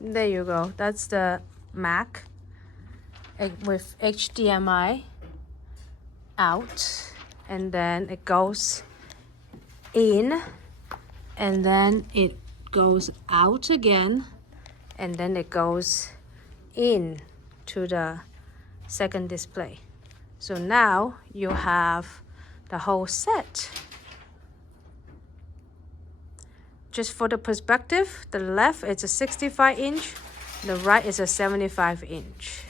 There you go. That's the Mac with HDMI out, and then it goes in, and then it goes out again, and then it goes in to the second display. So now you have the whole set. Just for the perspective, the left is a 65-inch, the right is a 75-inch.